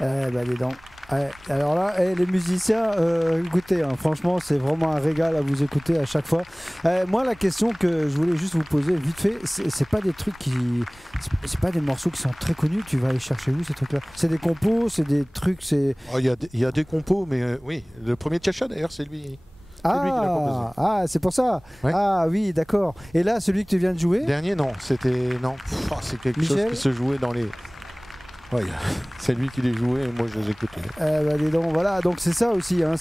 Bah dis donc. Ouais, alors là, les musiciens, écoutez, hein, franchement, c'est vraiment un régal à vous écouter à chaque fois. Moi, la question que je voulais juste vous poser, vite fait, c'est pas des trucs c'est pas des morceaux qui sont très connus. Tu vas aller chercher où ces trucs-là? C'est des compos, c'est des trucs, c'est. Oh, il y a des compos, mais oui, le premier Chacha d'ailleurs, c'est lui. C'est pour ça. Ouais. Ah oui, d'accord. Et là, celui que tu viens de jouer? Dernier, non, c'était non. C'est quelque chose qui se jouait dans les. Ouais, c'est lui qui les jouait et moi je les écoutais. Bah, dis donc, voilà, donc c'est ça aussi. Hein,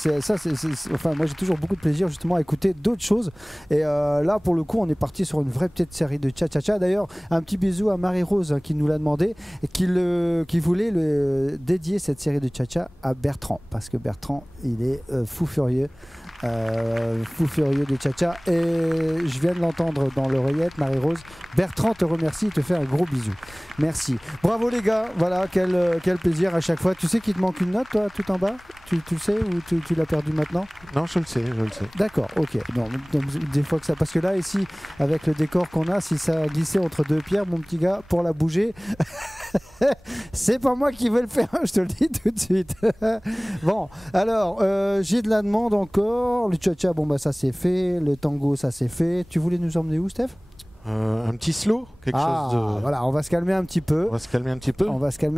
enfin, moi j'ai toujours beaucoup de plaisir justement à écouter d'autres choses. Et là, pour le coup, on est parti sur une vraie petite série de cha-cha-cha. D'ailleurs, un petit bisou à Marie-Rose hein, qui nous l'a demandé et qui voulait dédier cette série de cha-cha à Bertrand. Parce que Bertrand, il est fou furieux de cha-cha. Et je viens de l'entendre dans l'oreillette, Marie-Rose. Bertrand te remercie et te fait un gros bisou. Merci. Bravo les gars, voilà, quel plaisir à chaque fois. Tu sais qu'il te manque une note, toi, tout en bas? Tu le sais ou tu l'as perdu maintenant? Non, je le sais. D'accord, ok. Non, des fois que ça. Parce que là, ici, avec le décor qu'on a, si ça glissait entre deux pierres, mon petit gars, pour la bouger, c'est pas moi qui vais le faire, je te le dis tout de suite. Bon, alors, j'ai de la demande encore. Le cha-cha, bon, bah ça c'est fait. Le tango, ça c'est fait. Tu voulais nous emmener où, Steph? Un petit slow, quelque chose de. Voilà, on va se calmer un petit peu. On va se calmer un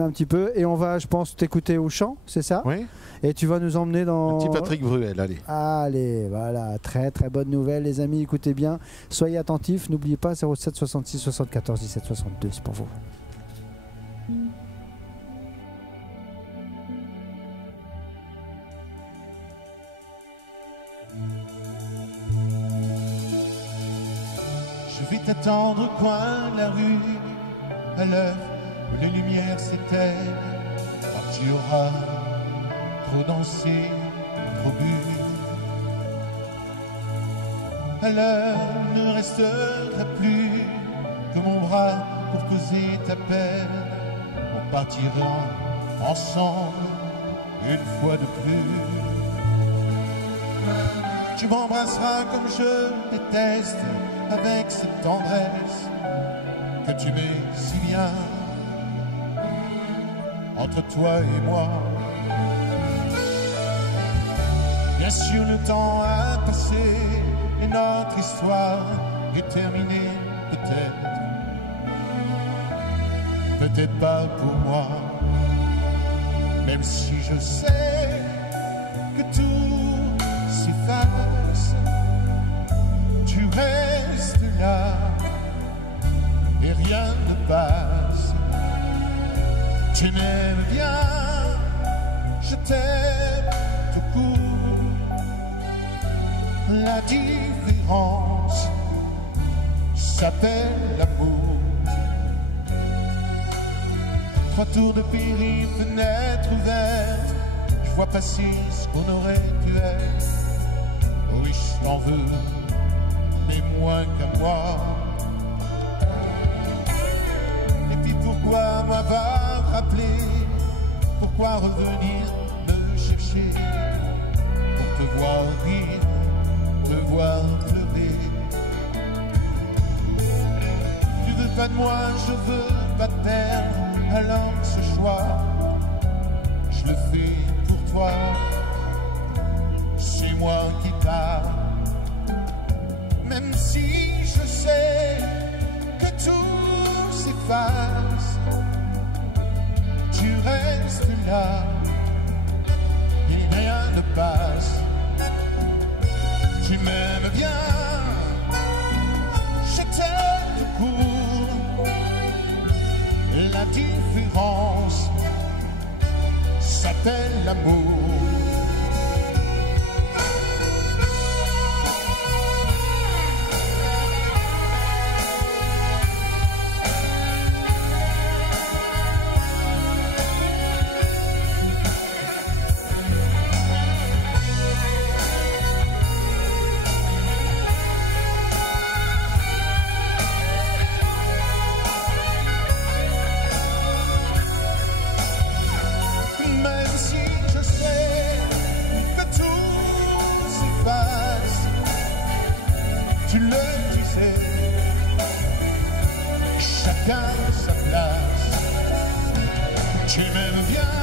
petit peu. Et on va, je pense, t'écouter au chant, c'est ça? Oui. Et tu vas nous emmener dans. Un petit Patrick Bruel, allez. Allez, voilà, très très bonne nouvelle, les amis. Écoutez bien, soyez attentifs. N'oubliez pas 07 66 74 17 62, c'est pour vous. Je vais t'attendre au coin de la rue, à l'heure où les lumières s'éteignent, quand tu auras trop dansé, trop bu. À l'heure où il ne restera plus que mon bras pour causer ta peine, on partira ensemble une fois de plus. Tu m'embrasseras comme je déteste, avec cette tendresse que tu mets si bien entre toi et moi. Bien sûr le temps a passé et notre histoire est terminée, peut-être pas pour moi, même si je sais que tout s'efface. Tu restes là et rien ne passe. Tu m'aimes bien, je t'aime tout court. La différence s'appelle l'amour. 3 tours de périph', fenêtre ouverte, je vois passer ce qu'on aurait pu être. Oui, je t'en veux, mais moins qu'à moi. Et puis pourquoi m'avoir rappelé? Pourquoi revenir me chercher? Pour te voir rire, te voir pleurer. Tu veux pas de moi, je veux pas te perdre. Alors ce choix, je le fais pour toi. C'est moi qui t'a. Même si je sais que tout s'efface, tu restes là et rien ne passe. Tu m'aimes bien, je t'aime tout court. La différence s'appelle l'amour. Chacun sa place. Tu m'aimes bien,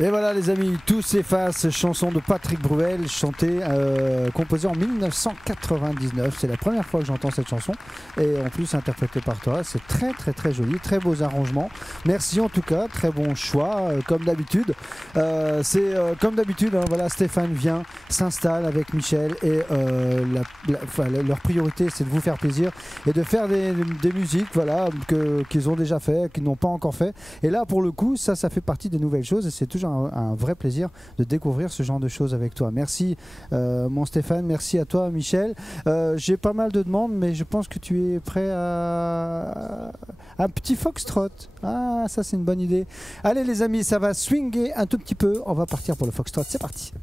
Et voilà les amis, Tout s'efface, chanson de Patrick Bruel, chantée, composée en 1999. C'est la première fois que j'entends cette chanson et en plus interprétée par toi. C'est très très très joli, très beaux arrangements. Merci en tout cas, très bon choix comme d'habitude. C'est comme d'habitude, hein, voilà, Stéphane vient, s'installe avec Michel et leur priorité c'est de vous faire plaisir et de faire des musiques voilà, qu'ils ont déjà fait, qu'ils n'ont pas encore fait. Et là pour le coup, ça fait partie des nouvelles choses et c'est toujours un vrai plaisir de découvrir ce genre de choses avec toi. Merci mon Stéphane, merci à toi Michel. J'ai pas mal de demandes mais je pense que tu es prêt à un petit foxtrot. Ah ça c'est une bonne idée. Allez les amis, ça va swinguer un tout petit peu. On va partir pour le foxtrot, c'est parti.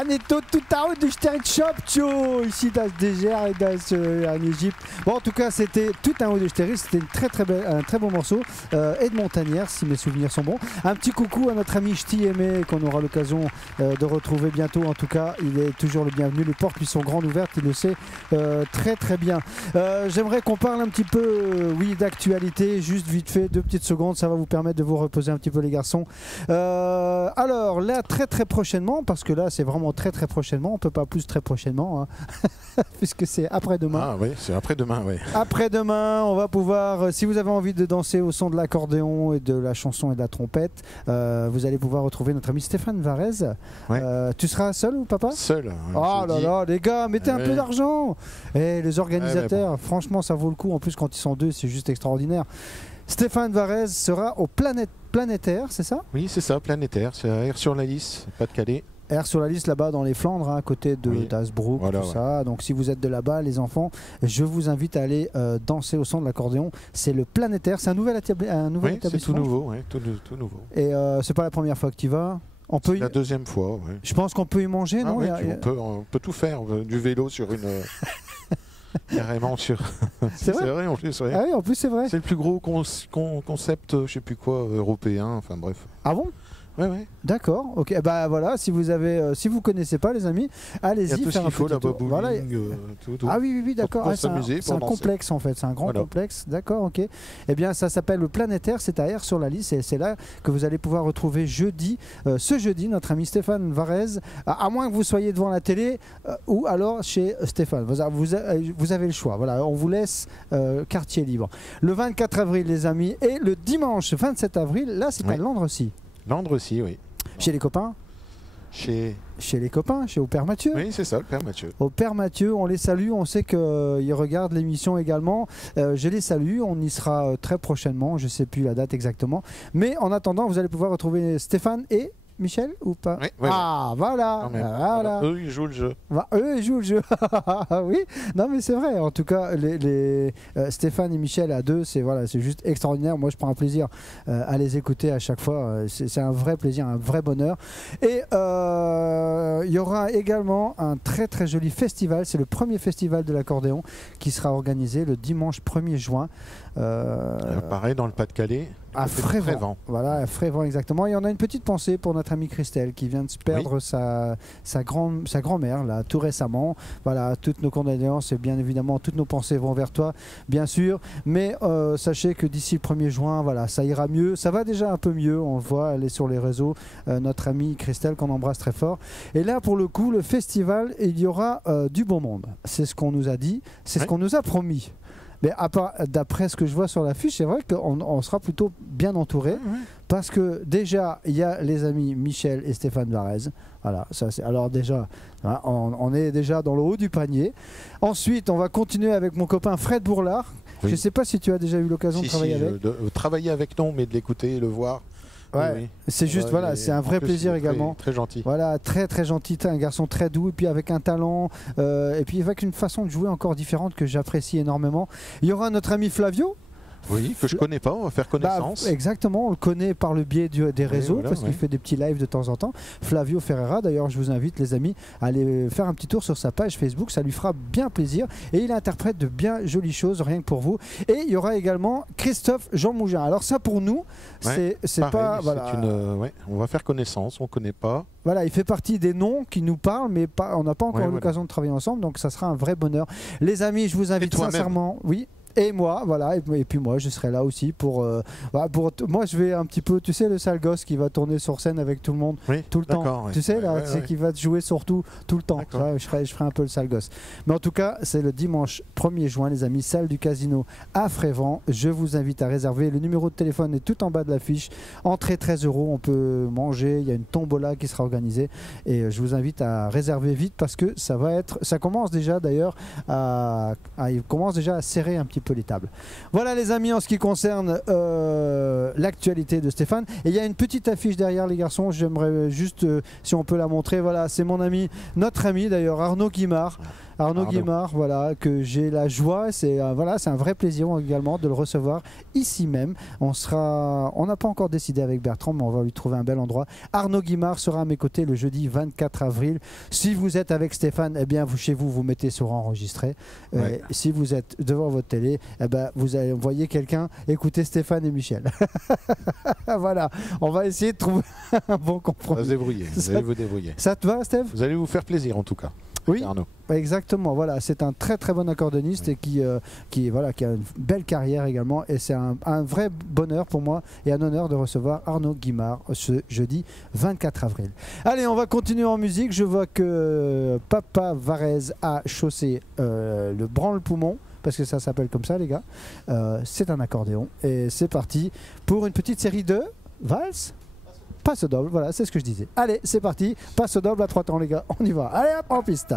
Anetto tout à haut de Shop ici d'Asdeger et en Égypte. Bon, en tout cas, c'était tout un haut de Stéris. C'était un très bon morceau. Et de Montagnère, si mes souvenirs sont bons. Un petit coucou à notre ami Ch'ti Aimé, qu'on aura l'occasion de retrouver bientôt. En tout cas, il est toujours le bienvenu. Les portes lui sont grandes ouvertes, il le sait très très bien. J'aimerais qu'on parle un petit peu, d'actualité, juste vite fait, 2 petites secondes. Ça va vous permettre de vous reposer un petit peu, les garçons. Alors là, très très prochainement, parce que là, c'est vraiment très très prochainement. On peut pas plus très prochainement, hein, puisque c'est après-demain. Ah oui, c'est après-demain, oui. Après-demain, on va pouvoir, si vous avez envie de danser au son de l'accordéon et de la chanson et de la trompette, vous allez pouvoir retrouver notre ami Stéphane Varese. Ouais. Tu seras seul ou papa? Seul. Oh là là, les gars, mettez un peu d'argent. Et les organisateurs, franchement, ça vaut le coup. En plus, quand ils sont 2, c'est juste extraordinaire. Stéphane Varese sera au Planétaire, c'est ça? Oui, c'est ça, Planétaire. C'est à Aire-sur-la-Lys, Pas-de-Calais. Air sur la liste là-bas dans les Flandres, hein, à côté de d'Asbrook, voilà, tout ça. Donc si vous êtes de là-bas, les enfants, je vous invite à aller danser au son de l'accordéon. C'est le Planétaire, c'est un nouvel établissement. C'est tout nouveau, tout nouveau. Et c'est pas la première fois que tu y vas? C'est la deuxième fois. Ouais. Je pense qu'on peut y manger, non? On peut tout faire, du vélo sur une. Carrément sur. C'est vrai en plus. Ouais. Ah oui, en plus c'est vrai. C'est le plus gros concept, je sais plus quoi, européen. Enfin bref. Ah bon? Ouais. D'accord, ok. Bah voilà, si vous connaissez pas, les amis, allez-y faire un petit tour. Voilà. Tout. Ah oui, d'accord. Pour s'amuser, c'est un complexe en fait, c'est un grand complexe. D'accord, ok. Eh bien, ça s'appelle le Planétaire, c'est à Aire-sur-la-Lys et c'est là que vous allez pouvoir retrouver ce jeudi, notre ami Stéphane Varese, à moins que vous soyez devant la télé ou alors chez Stéphane. Vous avez le choix. Voilà, on vous laisse quartier libre. Le 24 avril, les amis, et le dimanche 27 avril, là, c'est à Landrecy. Landrecy, oui. Chez les copains? Chez les copains, au Père Mathieu. Oui, c'est ça, le Père Mathieu. Au Père Mathieu, on les salue, on sait qu'ils regardent l'émission également. Je les salue, on y sera très prochainement, je ne sais plus la date exactement. Mais en attendant, vous allez pouvoir retrouver Stéphane et Michel ou pas? Oui. Voilà. Alors, eux, ils jouent le jeu. Eux, ils jouent le jeu. Oui, non, mais c'est vrai. En tout cas, Stéphane et Michel à 2, c'est juste extraordinaire. Moi, je prends un plaisir à les écouter à chaque fois. C'est un vrai plaisir, un vrai bonheur. Et il y aura également un très très joli festival. C'est le premier festival de l'accordéon qui sera organisé le dimanche 1er juin. Pareil, dans le Pas-de-Calais. À Frévent. Voilà, à Frévent exactement. Et on a une petite pensée pour notre amie Christelle qui vient de se perdre sa grand-mère là tout récemment. Voilà, toutes nos condoléances et bien évidemment toutes nos pensées vont vers toi, bien sûr. Mais sachez que d'ici le 1er juin, voilà, ça ira mieux. Ça va déjà un peu mieux. On le voit, elle est sur les réseaux. Notre amie Christelle qu'on embrasse très fort. Et là, pour le coup, le festival, il y aura du beau monde. C'est ce qu'on nous a dit. C'est ce qu'on nous a promis. Mais d'après ce que je vois sur l'affiche, c'est vrai qu'on sera plutôt bien entouré. Parce que déjà, il y a les amis Michel et Stéphane Varese. Voilà, alors déjà, hein, on est déjà dans le haut du panier. Ensuite, on va continuer avec mon copain Fred Bourlard. Je ne sais pas si tu as déjà eu l'occasion de travailler avec. Travailler avec, non, mais de l'écouter et le voir. Ouais, oui. C'est juste, voilà, c'est un vrai plaisir également. Très gentil. Voilà, très très gentil, un garçon très doux, et puis avec un talent, et puis avec une façon de jouer encore différente que j'apprécie énormément. Il y aura notre ami Flavio. Oui, que je connais pas, on va faire connaissance. Exactement, on le connaît par le biais des réseaux, parce qu'il fait des petits lives de temps en temps. Flavio Ferreira, d'ailleurs, je vous invite, les amis, à aller faire un petit tour sur sa page Facebook, ça lui fera bien plaisir. Et il interprète de bien jolies choses, rien que pour vous. Et il y aura également Christophe Jean Mougin. Alors ça, pour nous, c'est pas... Voilà. On va faire connaissance, on ne connaît pas. Voilà, il fait partie des noms qui nous parlent, mais on n'a pas encore eu l'occasion de travailler ensemble, donc ça sera un vrai bonheur. Les amis, je vous invite sincèrement... Oui. Et moi, voilà, et puis moi, je serai là aussi pour moi, je vais un petit peu, tu sais, le sale gosse qui va tourner sur scène avec tout le monde, tout le temps. Tu sais, là, qui va jouer surtout tout le temps. Ça, je ferai un peu le sale gosse. Mais en tout cas, c'est le dimanche 1er juin, les amis, salle du Casino à Frévent. Je vous invite à réserver. Le numéro de téléphone est tout en bas de l'affiche. Entrée 13 €, on peut manger. Il y a une tombola qui sera organisée. Et je vous invite à réserver vite parce que ça commence déjà d'ailleurs il commence déjà à serrer un petit peu les tables. Voilà les amis en ce qui concerne l'actualité de Stéphane. Et il y a une petite affiche derrière les garçons, j'aimerais juste si on peut la montrer. Voilà, c'est mon ami, notre ami d'ailleurs Arnaud Guimard. Arnaud Guimard, voilà, que j'ai la joie, c'est voilà, c'est un vrai plaisir également de le recevoir ici même. On n'a pas encore décidé avec Bertrand, mais on va lui trouver un bel endroit. Arnaud Guimard sera à mes côtés le jeudi 24 avril. Si vous êtes avec Stéphane, eh bien, chez vous, vous mettez sur enregistré. Ouais. Si vous êtes devant votre télé, eh ben, vous allez envoyer quelqu'un écouter Stéphane et Michel. Voilà, on va essayer de trouver un bon compromis. Vous allez vous débrouiller. Ça te va, Steph? Vous allez vous faire plaisir en tout cas. Oui, Arnaud. Exactement. Voilà, c'est un très très bon accordéoniste et qui a une belle carrière également. Et c'est un vrai bonheur pour moi et un honneur de recevoir Arnaud Guimard ce jeudi 24 avril. Allez, on va continuer en musique. Je vois que Papa Varese a chaussé le branle-poumon, parce que ça s'appelle comme ça, les gars. C'est un accordéon. Et c'est parti pour une petite série de valses. Passe double, voilà, c'est ce que je disais. Allez, c'est parti, passe double à 3 temps, les gars, on y va. Allez, hop, en piste.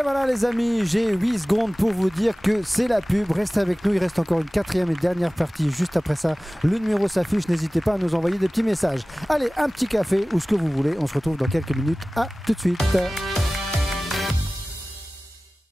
Et voilà les amis, j'ai 8 secondes pour vous dire que c'est la pub. Restez avec nous, il reste encore une 4e et dernière partie. Juste après ça, le numéro s'affiche. N'hésitez pas à nous envoyer des petits messages. Allez, un petit café ou ce que vous voulez. On se retrouve dans quelques minutes. À tout de suite.